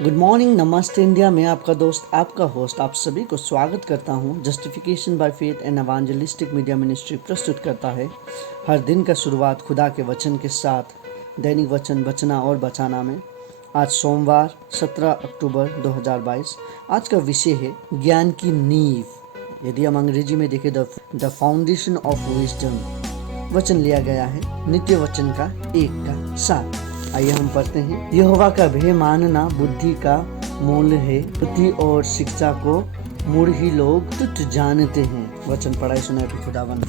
Good morning, नमस्ते India. मैं आपका दोस्त, आपका होस्ट, आप सभी को स्वागत करता हूं। Justification by faith and evangelistic media ministry प्रस्तुत करता है हर दिन का शुरुआत खुदा के वचन के साथ, दैनिक वचन बचना और बचाना में। आज सोमवार 17 अक्टूबर 2022। आज का विषय है ज्ञान की नींव। यदि हम अंग्रेजी में देखें द फाउंडेशन ऑफ विजडम। वचन लिया गया है नित्य वचन का 1:7। आइए हम पढ़ते हैं। यहोवा का भय मानना बुद्धि का मूल है, बुद्धि और शिक्षा को मूढ़ लोग तुच्छ जानते हैं। वचन पढ़ाई सुनाई पे खुदावन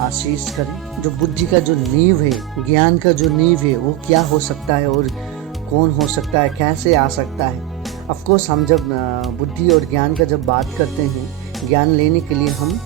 आशीष करें। जो बुद्धि का जो नींव है, ज्ञान का जो नींव है, वो क्या हो सकता है और कौन हो सकता है, कैसे आ सकता है। ऑफकोर्स हम जब बुद्धि और ज्ञान का जब बात करते हैं, ज्ञान लेने के लिए हम,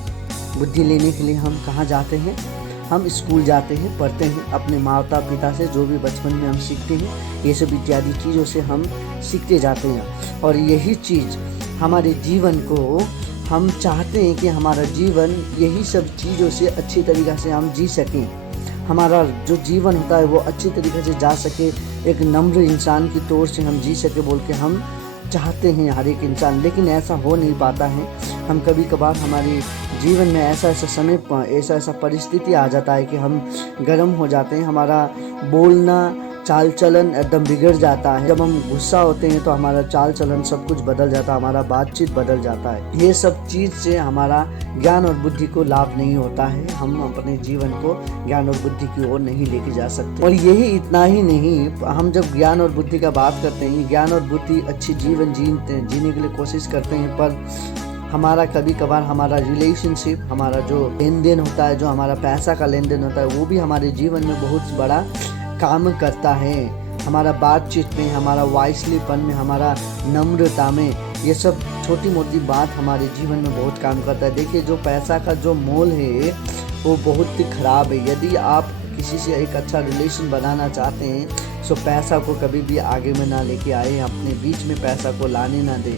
बुद्धि लेने के लिए हम कहाँ जाते हैं? हम स्कूल जाते हैं, पढ़ते हैं, अपने माता पिता से जो भी बचपन में हम सीखते हैं, ये सब इत्यादि चीज़ों से हम सीखते जाते हैं। और यही चीज़ हमारे जीवन को, हम चाहते हैं कि हमारा जीवन यही सब चीज़ों से अच्छी तरीक़ा से हम जी सकें। हमारा जो जीवन होता है वो अच्छी तरीके से जा सके, एक नम्र इंसान की तौर से हम जी सके बोल के हम चाहते हैं हर एक इंसान। लेकिन ऐसा हो नहीं पाता है। हम कभी कभार हमारे जीवन में ऐसा समय, ऐसा परिस्थिति आ जाता है कि हम गर्म हो जाते हैं, हमारा बोलना, चाल चलन एकदम बिगड़ जाता है। जब हम गुस्सा होते हैं तो हमारा चाल चलन सब कुछ बदल जाता है, हमारा बातचीत बदल जाता है। ये सब चीज़ से हमारा ज्ञान और बुद्धि को लाभ नहीं होता है। हम अपने जीवन को ज्ञान और बुद्धि की ओर नहीं लेके जा सकते। और यही इतना ही नहीं, हम जब ज्ञान और बुद्धि का बात करते हैं, ज्ञान और बुद्धि अच्छी जीवन जीने के लिए कोशिश करते हैं, पर हमारा कभी कभार हमारा रिलेशनशिप, हमारा जो लेन देन होता है, जो हमारा पैसा का लेन देन होता है, वो भी हमारे जीवन में बहुत बड़ा काम करता है। हमारा बातचीत में, हमारा वाइसलीपन में, हमारा नम्रता में, ये सब छोटी मोटी बात हमारे जीवन में बहुत काम करता है। देखिए, जो पैसा का जो मोल है वो बहुत ही ख़राब है। यदि आप किसी से एक अच्छा रिलेशन बनाना चाहते हैं तो पैसा को कभी भी आगे में ना लेके आए, अपने बीच में पैसा को लाने ना दें,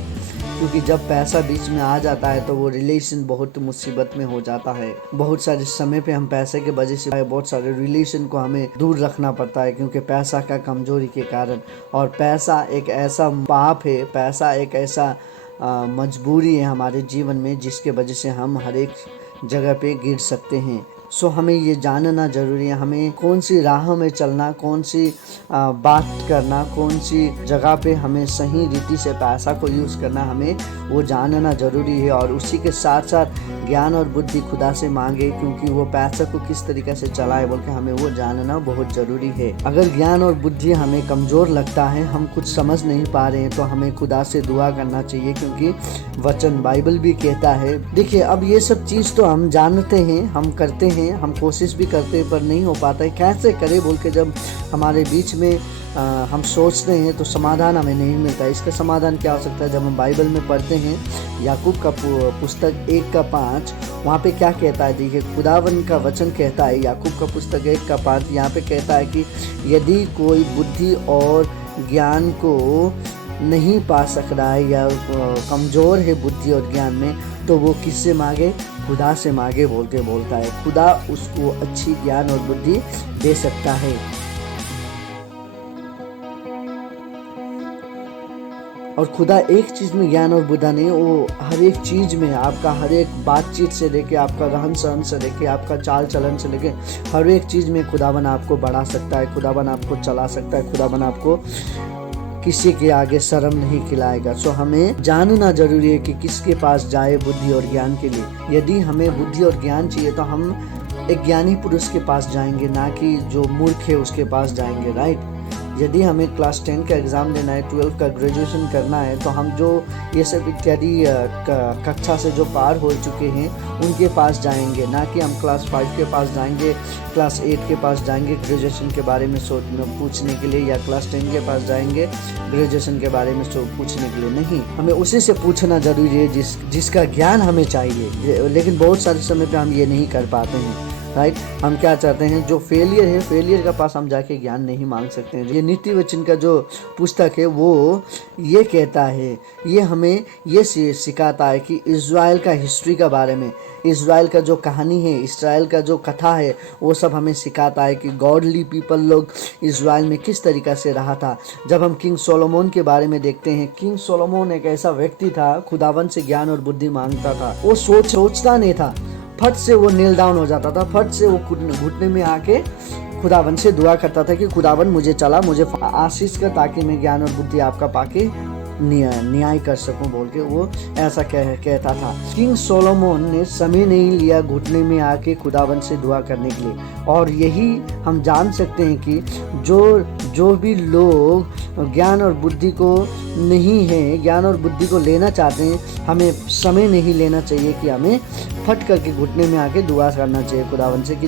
क्योंकि जब पैसा बीच में आ जाता है तो वो रिलेशन बहुत मुसीबत में हो जाता है। बहुत सारे समय पे हम पैसे के वजह से बहुत सारे रिलेशन को हमें दूर रखना पड़ता है, क्योंकि पैसा का कमजोरी के कारण। और पैसा एक ऐसा पाप है, पैसा एक ऐसा मजबूरी है हमारे जीवन में, जिसके वजह से हम हर एक जगह पे गिर सकते हैं। सो हमें ये जानना ज़रूरी है, हमें कौन सी राह में चलना, कौन सी बात करना, कौन सी जगह पे हमें सही रीति से पैसा को यूज़ करना, हमें वो जानना ज़रूरी है। और उसी के साथ साथ ज्ञान और बुद्धि खुदा से मांगे, क्योंकि वो पैसा को किस तरीके से चलाए बोल के हमें वो जानना बहुत ज़रूरी है। अगर ज्ञान और बुद्धि हमें कमज़ोर लगता है, हम कुछ समझ नहीं पा रहे हैं, तो हमें खुदा से दुआ करना चाहिए, क्योंकि वचन बाइबल भी कहता है। देखिए, अब ये सब चीज़ तो हम जानते हैं, हम करते हैं, हम कोशिश भी करते हैं, पर नहीं हो पाता है। कैसे करें बोल के जब हमारे बीच में हम सोचते हैं तो समाधान हमें नहीं मिलता है। इसका समाधान क्या हो सकता है? जब हम बाइबल में पढ़ते हैं, याकूब का पुस्तक 1:5, वहाँ पे क्या कहता है? देखिए, खुदावन का वचन कहता है, याकूब का पुस्तक 1:5, यहाँ पे कहता है कि यदि कोई बुद्धि और ज्ञान को नहीं पा सक रहा है या कमज़ोर है बुद्धि और ज्ञान में, तो वो किससे मांगे? खुदा से मांगे बोलता है। खुदा उसको अच्छी ज्ञान और बुद्धि दे सकता है। और खुदा एक चीज़ में ज्ञान और बुद्धि नहीं, वो हर एक चीज़ में, आपका हर एक बातचीत से लेके, आपका रहन सहन से लेके, आपका चाल चलन से लेके, हर एक चीज़ में खुदावन आपको बढ़ा सकता है, खुदावन आपको चला सकता है, खुदावन आपको किसी के आगे शर्म नहीं खिलाएगा। सो हमें जानना जरूरी है कि किसके पास जाए बुद्धि और ज्ञान के लिए। यदि हमें बुद्धि और ज्ञान चाहिए तो हम एक ज्ञानी पुरुष के पास जाएंगे, ना कि जो मूर्ख है उसके पास जाएंगे, राइट। यदि हमें क्लास 10 का एग्ज़ाम देना है, 12 का ग्रेजुएशन करना है, तो हम जो ये सब इत्यादि कक्षा से जो पार हो चुके हैं उनके पास जाएंगे, ना कि हम क्लास 5 के पास जाएंगे, क्लास 8 के पास जाएंगे ग्रेजुएशन के बारे में पूछने के लिए, या क्लास 10 के पास जाएंगे ग्रेजुएशन के बारे में पूछने के लिए। नहीं, हमें उसी से पूछना ज़रूरी है जिसका ज्ञान हमें चाहिए। लेकिन बहुत सारे समय पे हम ये नहीं कर पाते हैं। राइट। हम क्या चाहते हैं, जो फेलियर है, फेलियर के पास हम जाके ज्ञान नहीं मांग सकते हैं। ये नीति वचन का जो पुस्तक है वो ये कहता है, ये हमें ये सिखाता है कि इज़राइल का हिस्ट्री के बारे में, इज़राइल का जो कहानी है, इज़राइल का जो कथा है, वो सब हमें सिखाता है कि गॉडली पीपल लोग इज़राइल में किस तरीक़ा से रहा था। जब हम किंग सोलोमन के बारे में देखते हैं, किंग सोलोमन एक ऐसा व्यक्ति था, खुदावन से ज्ञान और बुद्धि मांगता था। वो सोचता नहीं था, फट से वो नील डाउन हो जाता था, फट से वो घुटने में आके खुदावन से दुआ करता था कि खुदावन मुझे मुझे आशीष कर, ताकि मैं ज्ञान और बुद्धि आपका पाके न्याय कर सकूं, बोल के वो ऐसा कहता था। किंग सोलोमन ने समय नहीं लिया घुटने में आके खुदावन से दुआ करने के लिए। और यही हम जान सकते हैं कि जो भी लोग ज्ञान और बुद्धि को नहीं है, ज्ञान और बुद्धि को लेना चाहते हैं, हमें समय नहीं लेना चाहिए कि हमें फट करके घुटने में आके दुआ करना चाहिए खुदावन से कि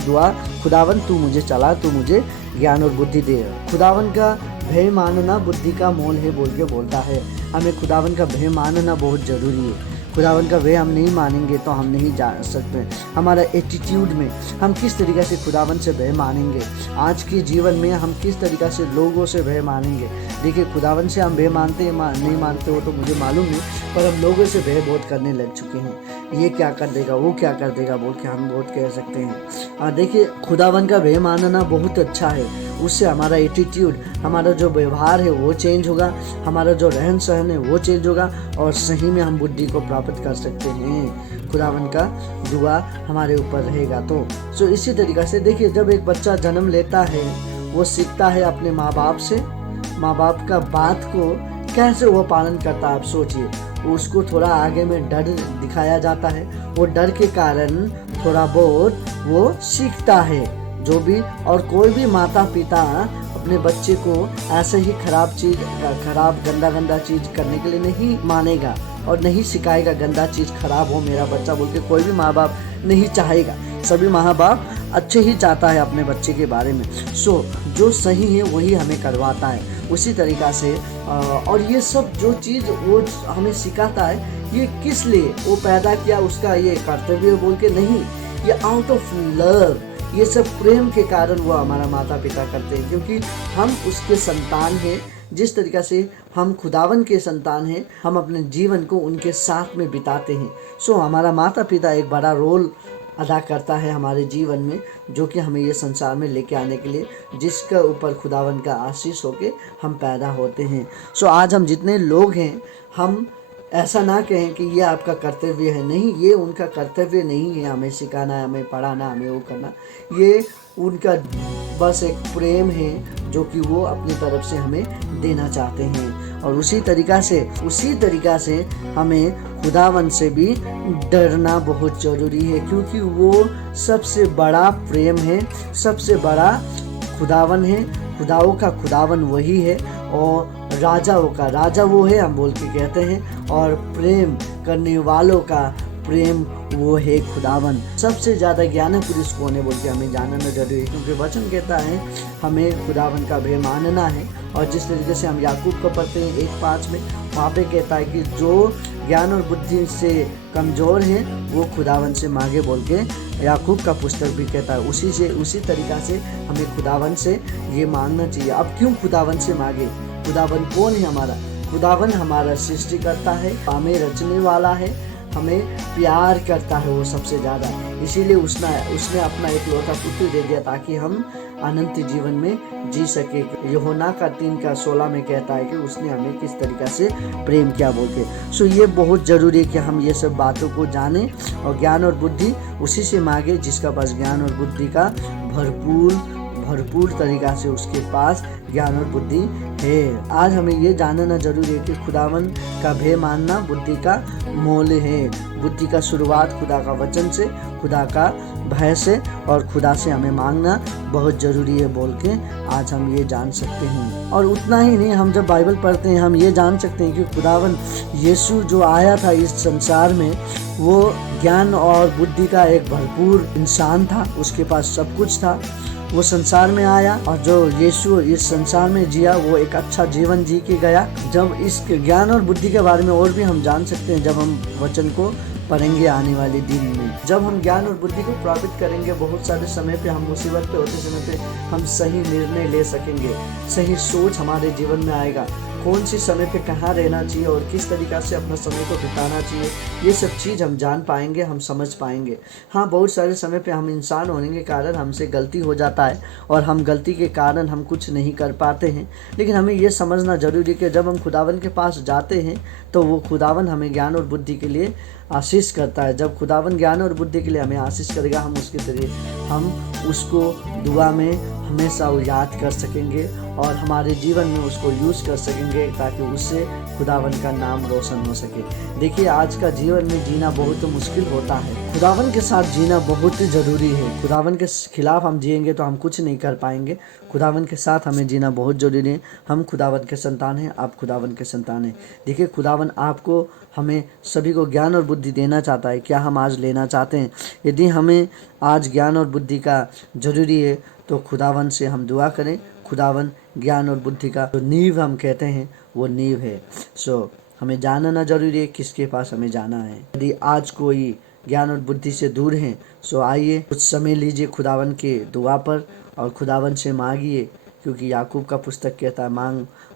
खुदावन तू मुझे तू मुझे ज्ञान और बुद्धि दे। खुदावन का भय मानना बुद्धि का मोल है, बोल के बोलता है। हमें खुदावन का भय मानना बहुत ज़रूरी है। खुदावन का भय हम नहीं मानेंगे तो हम नहीं जा सकते। हमारा एटीट्यूड में हम किस तरीक़े से खुदावन से भय मानेंगे, आज के जीवन में हम किस तरीक़े से लोगों से भय मानेंगे। देखिए, खुदावन से हम भय मानते हैं नहीं मानते हो तो मुझे मालूम नहीं, पर हम लोगों से भय बहुत करने लग चुके हैं। ये क्या कर देगा, वो क्या कर देगा बोल के हम बहुत कह सकते हैं। देखिए, खुदावन का भय मानना बहुत अच्छा है। उससे हमारा एटीट्यूड, हमारा जो व्यवहार है वो चेंज होगा, हमारा जो रहन सहन है वो चेंज होगा, और सही में हम बुद्धि को प्राप्त कर सकते हैं। खुदावन का दुआ हमारे ऊपर रहेगा तो इसी तरीक़े से देखिए, जब एक बच्चा जन्म लेता है वो सीखता है अपने माँ बाप से, माँ बाप का बात को कैसे वो पालन करता है। आप सोचिए, उसको थोड़ा आगे में डर दिखाया जाता है, वो डर के कारण थोड़ा बहुत वो सीखता है जो भी। और कोई भी माता पिता अपने बच्चे को ऐसे ही खराब गंदा चीज़ करने के लिए नहीं मानेगा और नहीं सिखाएगा। गंदा चीज़ खराब हो मेरा बच्चा बोल के कोई भी माँ बाप नहीं चाहेगा। सभी माँ बाप अच्छे ही चाहता है अपने बच्चे के बारे में। जो सही है वही हमें करवाता है उसी तरीक़ा से। और ये सब जो चीज़ वो हमें सिखाता है, ये किस लिए वो पैदा किया, उसका ये कर्तव्य बोल के नहीं, ये आउट ऑफ लव, ये सब प्रेम के कारण वो हमारा माता पिता करते हैं, क्योंकि हम उसके संतान हैं। जिस तरीक़ा से हम खुदावन के संतान हैं, हम अपने जीवन को उनके साथ में बिताते हैं। हमारा माता पिता एक बड़ा रोल अदा करता है हमारे जीवन में, जो कि हमें ये संसार में लेके आने के लिए, जिसके ऊपर खुदावन का आशीष होके हम पैदा होते हैं। आज हम जितने लोग हैं, हम ऐसा ना कहें कि ये आपका कर्तव्य है, नहीं, ये उनका कर्तव्य नहीं है हमें सिखाना, हमें पढ़ाना, हमें वो करना। ये उनका बस एक प्रेम है जो कि वो अपनी तरफ से हमें देना चाहते हैं। और उसी तरीक़ा से हमें खुदावन से भी डरना बहुत ज़रूरी है, क्योंकि वो सबसे बड़ा प्रेम है, सबसे बड़ा खुदावन है। खुदाओं का खुदावन वही है और राजाओं का राजा वो है, हम बोल के कहते हैं। और प्रेम करने वालों का प्रेम वो है खुदावन। सबसे ज़्यादा ज्ञानी पुरुष कौन है बोल के हमें जानना जरूरी है, क्योंकि वचन कहता है हमें खुदावन का भय मानना है। और जिस तरीके से हम याकूब को पढ़ते हैं 1:5 में, वहाँ पे कहता है कि जो ज्ञान और बुद्धि से कमज़ोर हैं वो खुदावन से मांगे बोल के याकूब का पुस्तक भी कहता है। उसी तरीक़ा से हमें खुदावन से ये मांगना चाहिए। अब क्यों खुदावन से मांगे? खुदावन कौन है हमारा? खुदावन हमारा सृष्टिकर्ता है, हमें रचने वाला है, हमें प्यार करता है वो सबसे ज़्यादा। इसीलिए उसने अपना एकलौता पुत्र दे दिया ताकि हम अनंत जीवन में जी सके। यूहन्ना का 3:16 में कहता है कि उसने हमें किस तरीक़ा से प्रेम किया बोल के। ये बहुत ज़रूरी है कि हम ये सब बातों को जानें और ज्ञान और बुद्धि उसी से मांगे जिसका पास ज्ञान और बुद्धि का भरपूर तरीक़ा से उसके पास ज्ञान और बुद्धि है। आज हमें ये जानना जरूरी है कि खुदावन का भय मानना बुद्धि का मोल है। बुद्धि का शुरुआत खुदा का वचन से, खुदा का भय से और खुदा से हमें मांगना बहुत ज़रूरी है बोल के आज हम ये जान सकते हैं। और उतना ही नहीं, हम जब बाइबल पढ़ते हैं हम ये जान सकते हैं कि खुदावन यीशु जो आया था इस संसार में, वो ज्ञान और बुद्धि का एक भरपूर इंसान था, उसके पास सब कुछ था। वो संसार में आया और जो यीशु इस संसार में जिया वो एक अच्छा जीवन जी के गया। जब इस ज्ञान और बुद्धि के बारे में और भी हम जान सकते हैं जब हम वचन को पड़ेंगे आने वाले दिन में। जब हम ज्ञान और बुद्धि को प्राप्त करेंगे, बहुत सारे समय पे हम मुसीबत पे होते समय पे हम सही निर्णय ले सकेंगे, सही सोच हमारे जीवन में आएगा, कौन सी समय पे कहाँ रहना चाहिए और किस तरीक़ा से अपना समय को बिताना चाहिए, ये सब चीज़ हम जान पाएंगे, हम समझ पाएंगे। हाँ, बहुत सारे समय पे हम इंसान होने के कारण हमसे गलती हो जाता है और हम गलती के कारण हम कुछ नहीं कर पाते हैं, लेकिन हमें ये समझना ज़रूरी है कि जब हम खुदावन के पास जाते हैं तो वो खुदावन हमें ज्ञान और बुद्धि के लिए आशीष करता है। जब खुदावन ज्ञान और बुद्धि के लिए हमें आशीष करेगा, हम उसके जरिए हम उसको दुआ में हमेशा याद कर सकेंगे और हमारे जीवन में उसको यूज़ कर सकेंगे, ताकि उससे खुदावन का नाम रोशन हो सके। देखिए, आज का जीवन में जीना बहुत मुश्किल होता है, खुदावन के साथ जीना बहुत ही ज़रूरी है। खुदावन के खिलाफ हम जिएंगे तो हम कुछ नहीं कर पाएंगे, खुदावन के साथ हमें जीना बहुत ज़रूरी है। हम खुदावन के संतान हैं, आप खुदावन के संतान हैं। देखिए, खुदावन आपको हमें सभी को ज्ञान और बुद्धि देना चाहता है। क्या हम आज लेना चाहते हैं? यदि हमें आज ज्ञान और बुद्धि का ज़रूरी है तो खुदावन से हम दुआ करें। खुदावन ज्ञान और बुद्धि का जो नींव हम कहते हैं वो नींव है। हमें जानना ज़रूरी है किसके पास हमें जाना है। यदि आज कोई ज्ञान और बुद्धि से दूर हैं, आइए कुछ समय लीजिए खुदावन के दुआ पर और खुदावन से मांगिए, क्योंकि याकूब का पुस्तक कहता है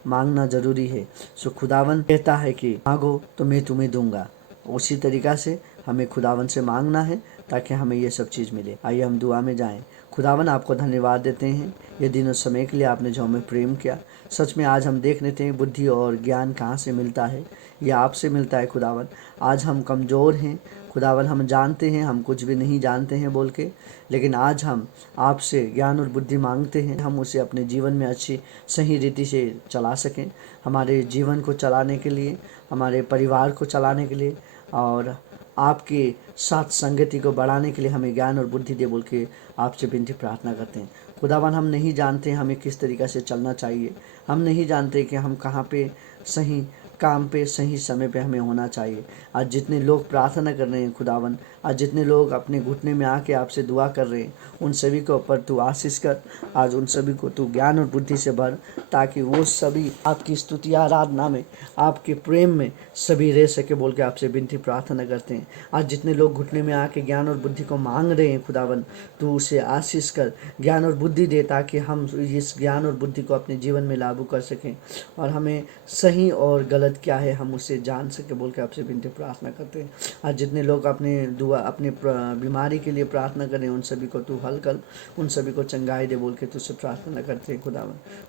मांगना ज़रूरी है। खुदावन कहता है कि मांगो तो मैं तुम्हें दूंगा। उसी तरीक़ा से हमें खुदावन से मांगना है ताकि हमें ये सब चीज़ मिले। आइए हम दुआ में जाएं। खुदावन, आपको धन्यवाद देते हैं ये दिन और समय के लिए आपने जो हमें प्रेम किया। सच में आज हम देख लेते हैं बुद्धि और ज्ञान कहाँ से मिलता है, ये आपसे मिलता है खुदावन। आज हम कमज़ोर हैं खुदावन, हम जानते हैं हम कुछ भी नहीं जानते हैं बोल के, लेकिन आज हम आपसे ज्ञान और बुद्धि मांगते हैं, हम उसे अपने जीवन में अच्छी सही रीति से चला सकें। हमारे जीवन को चलाने के लिए, हमारे परिवार को चलाने के लिए और आपके साथ संगति को बढ़ाने के लिए हमें ज्ञान और बुद्धि दे बोल के आपसे विनती प्रार्थना करते हैं। खुदावन, हम नहीं जानते हमें किस तरीक़ा से चलना चाहिए, हम नहीं जानते कि हम कहाँ पे सही काम पे सही समय पे हमें होना चाहिए। आज जितने लोग प्रार्थना कर रहे हैं खुदावन, आज जितने लोग अपने घुटने में आके आपसे दुआ कर रहे हैं, उन सभी को ऊपर तू आशीष कर। आज उन सभी को तू ज्ञान और बुद्धि से भर, ताकि वो सभी आपकी स्तुति आराधना में, आपके प्रेम में सभी रह सके बोल के आपसे विनती प्रार्थना करते हैं। आज जितने लोग घुटने में आके ज्ञान और बुद्धि को मांग रहे हैं खुदावन, तू उसे आशीष कर, ज्ञान और बुद्धि दे, ताकि हम इस ज्ञान और बुद्धि को अपने जीवन में लागू कर सकें और हमें सही और गलत क्या है हम उसे जान सके बोल के आपसे विनती प्रार्थना करते हैं। आज जितने लोग अपने बीमारी के लिए प्रार्थना करें, उन सभी को तू हल कर, उन सभी को चंगाई दे बोल के तुझसे प्रार्थना करते हैं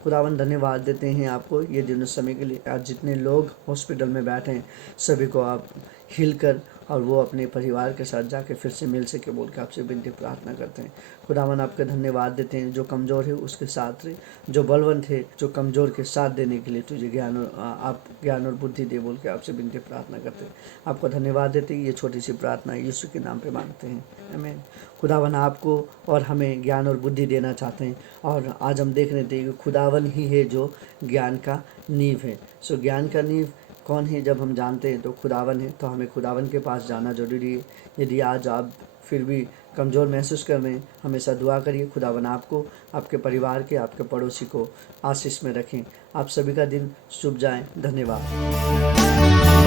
खुदावन धन्यवाद देते हैं आपको ये दिन समय के लिए। आज जितने लोग हॉस्पिटल में बैठे हैं, सभी को आप हिल कर और वो अपने परिवार के साथ जाके फिर से मिल सके बोल के आपसे विनती प्रार्थना करते हैं। खुदावन आपका धन्यवाद देते हैं, जो कमज़ोर है उसके साथ रहे, जो बलवंत है, जो कमज़ोर के साथ देने के लिए तुझे आप ज्ञान और बुद्धि दे बोल के आपसे विनती प्रार्थना करते हैं। आपको धन्यवाद देते हैं। ये छोटी सी प्रार्थना यीशु के नाम पे मांगते हैं, आमीन। खुदावन आपको और हमें ज्ञान और बुद्धि देना चाहते हैं और आज हम देख रहे थे कि खुदावन ही है जो ज्ञान का नींव है। ज्ञान का नींव कौन है? जब हम जानते हैं तो खुदावन है, तो हमें खुदावन के पास जाना जरूरी है। यदि आज आप फिर भी कमज़ोर महसूस कर रहे हैं, हमेशा दुआ करिए खुदावन आपको, आपके परिवार के, आपके पड़ोसी को आशीष में रखें। आप सभी का दिन शुभ जाए। धन्यवाद।